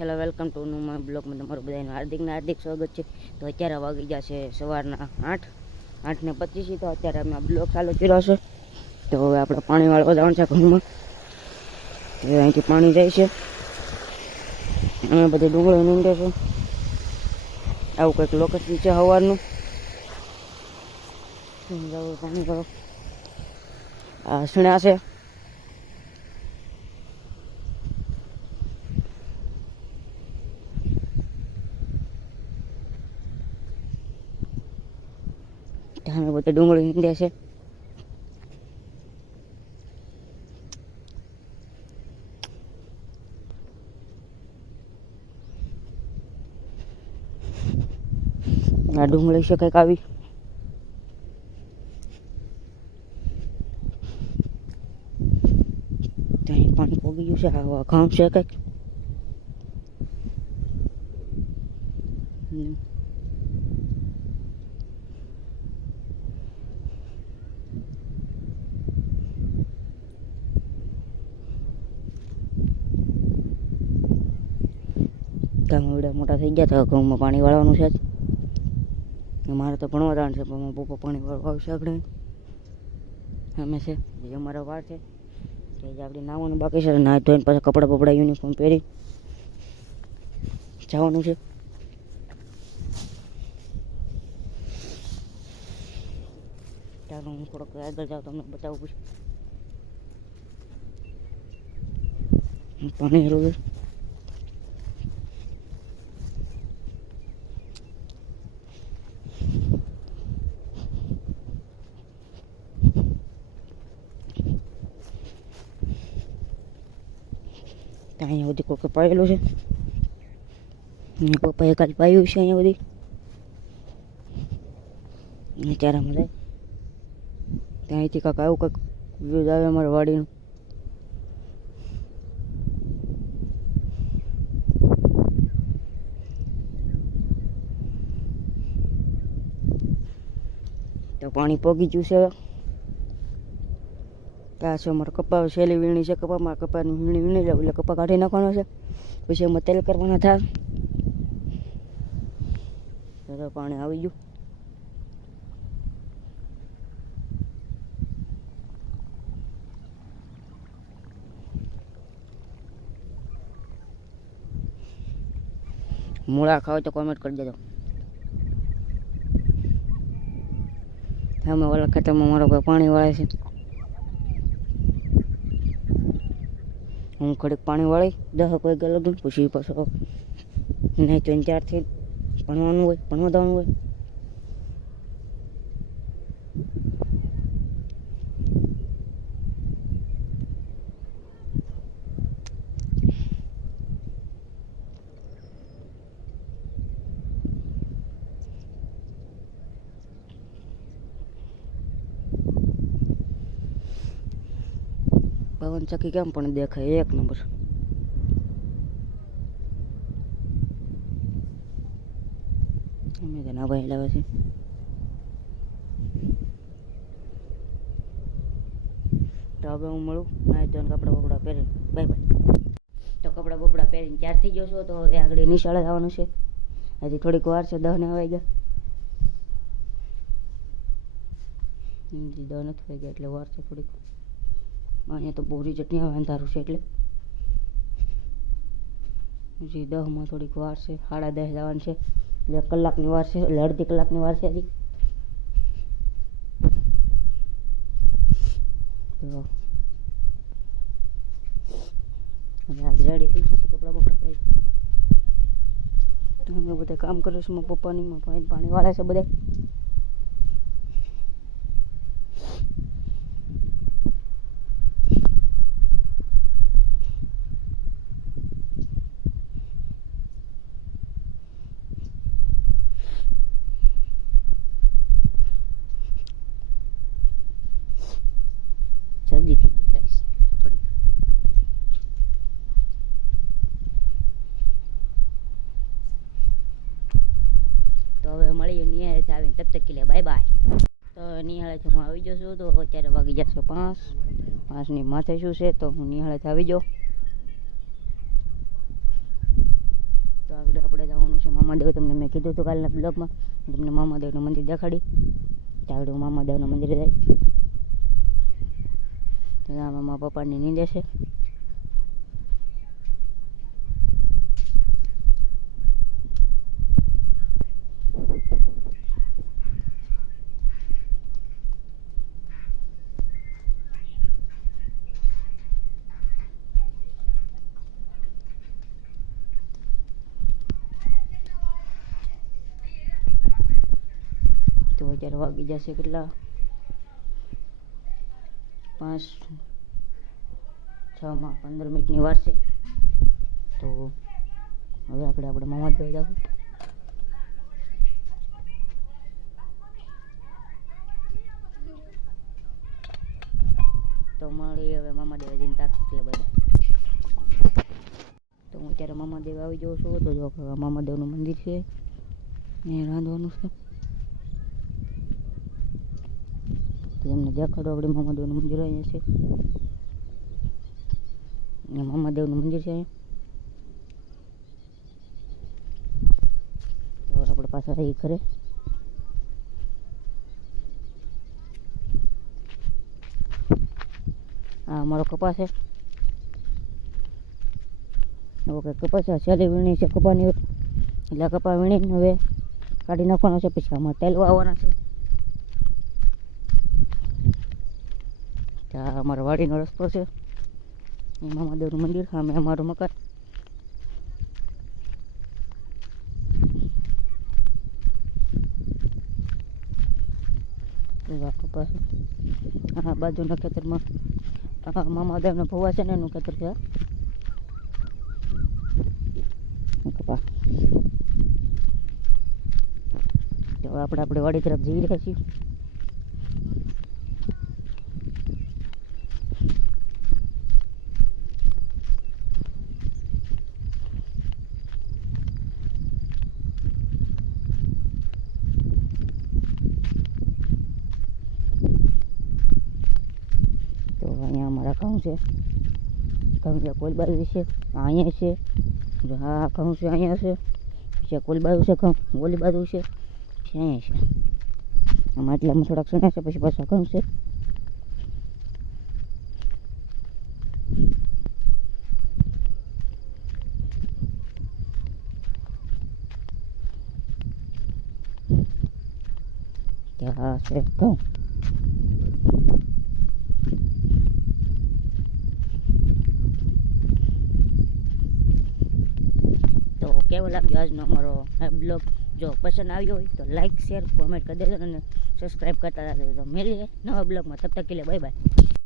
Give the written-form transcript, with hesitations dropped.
Hello welcome to નું બ્લોગમાં તમારું બધાનું હાર્દિક સ્વાગત છે. તો અત્યારે વાગી ગયા છે સવારના 8:25 તો અત્યારે અમે બ્લોગ ચાલુ કર્યો છે. તો હવે આપણે પાણી વાળવા જવાનું છે ઘરમાં. અહીંથી પાણી જાય છે, અમે બધી ડુંગળી નીંદે છે. આવું કંઈક લોકેશન છે સવારનું. પાણી વાળો આ સણા છે. અમે બધા ડુંગળી નીકળે છે. આ ડુંગળી છે કંઈક આવી. ત્યાં પાણી પોગી ગયું છે. આવા ઘઉં છે કંઈક. ગામડા મોટા થઈ ગયા હતા, ઘઉંમાં પાણી વાળવાનું છે. મારે તો ભણવા જવાનું છે, પણ પપ્પા પાણી વાળવા આવશે આપણે. અમે છે જે અમારો વાર છે કે જે આપણે નાવાનું બાકી છે. નાહી ધોઈને પાછા કપડાં બપડા યુનિફોર્મ પહેરી જવાનું છે. ચાલો હું થોડોક આગળ જાઉં, તમને બતાવું છું પાણી હેરું. અહીંયા બધી કોકે પાયેલું છે. પપ્પાએ કાલે પાયું છે અહીંયા બધી. ત્યારે મળે ત્યાંથી કાંક આવું કંઈક વ્યૂઝ આવે અમારા વાડીનું. તો પાણી પોગી ગયું છે. આ છે અમારે કપા શેલી વીણી છે. કપામાં કપાની વીણી વીણી જાવ એટલે કપા કાઢી નાખવાનો છે. પછી એમાં તેલ કરવાના થાય. તો પાણી આવી ગયું. મૂળા ખાવ તો કોમેન્ટ કરી દેજો. અમે ઓલા ખેતરમાં મારો ભાઈ પાણી વાળે છે. હું ઘડીક પાણી વાળી 10 વાગે લગન, પછી પાછો નહીં તો 4થી ભણવાનું હોય, ભણવા જવાનું હોય. પવન ચક્કી કેમ પણ દેખાય એક નંબર. અમે તો નવા લાવે છે. તો હવે હું મળું નાઈ ધોઈને કપડાં બપડા પહેરીને. Bye bye. તો કપડાં બપડા પહેરીને તૈયાર થઈ ગયો છો. તો હવે આગળ નિશાળે જવાનું છે. હજી થોડીક વાર છે, 10 ને વાગ્યા. 10 નથી વાગ્યા એટલે વાર છે થોડીક. અહીંયા તો બોરી ચટણી આવે અંધારું છે એટલે હજી 10માં થોડીક વાર છે. 10:30 જવાનું છે એટલે કલાકની વાર છે, એટલે અડધી કલાકની વાર છે હજી. આજ રેડી થઈ ગઈ કપડાં બપડા પહેરી. અમે બધા કામ કરે છે. મારા પપ્પાની ભાઈ પાણી વાળે છે બધા. જલ્દી થઈ ગઈ ગાઈસ થોડીક. તો હવે મળીએ નિહાળેથી આવીને. તબ તક કે લે બાય બાય. તો નિહાળેથી હું આવી જશું. તો અત્યારે વાગી જશે 5:05ની માથે શું છે. તો હું નિહાળેથી આવી જાઉં. મામાદેવ તમને મેં કીધું હતું કાલના બ્લોગમાં, તમને મામાદેવનું મંદિર દેખાડી. ત્યાં મામાદેવના મંદિરે જાય. ત્યાં મામા પપ્પાની નીંદે છે. તો અત્યારે વાગી જશે કેટલા 5-6 મિનિટની વાર છે. તો હવે આપણે મામાદેવ જાવ. તો મળી હવે મામાદેવ જઈને તાક એટલે બધા. તો હું અત્યારે મામાદેવ આવી જાઉં છું. તો જો મામાદેવનું મંદિર છે ને રાંધવાનું છે. તો એમને દેખાડો આપણે મામાદેવનું મંદિર અહીંયા છે. ને મામાદેવનું મંદિર છે. તો આપણે પાછા આવી ઘરે. આ અમારો કપા છે. ઓકે, કપા છે, સેલી વીણી છે કપાની. એટલે કપા વીણીને હવે કાઢી નાખવાનો છે. પછી આમાં તેલ વાવવાના છે. ત્યાં અમારા વાડીનો રસ્તો છે. એ મામાદેવનું મંદિર, સામે અમારું મકાન. કપાસ આ બાજુના ખેતરમાં મામાદેવના ભુવા છે ને એનું ખેતર છે. કપાસ તો આપણે વાડી તરફ જઈ રહ્યા છીએ. તો અહીંયા અમારા ઘઉં છે. ઘઉં છે કોઈ બાજુ છે, અહીંયા છે. જો હા ઘઉં છે અહીંયા છે. પછી કોઈ બાજુ છે ઘઉં, ઓલી બાજુ છે, પછી અહીંયા છે. આમાં એટલામાં થોડાક સણા છે. પછી પાછા ઘઉં છે. ત્યાં છે ઘઉં. તો કેવો લાગ્યો આજનો અમારો બ્લોગ? જો પસંદ આવ્યો હોય તો લાઈક, શેર, કોમેન્ટ કરી દેજો અને સબસ્ક્રાઈબ કરતા રહેજો. તો મળીએ નવા બ્લોગમાં. તબ તક કે લીએ બાય બાય.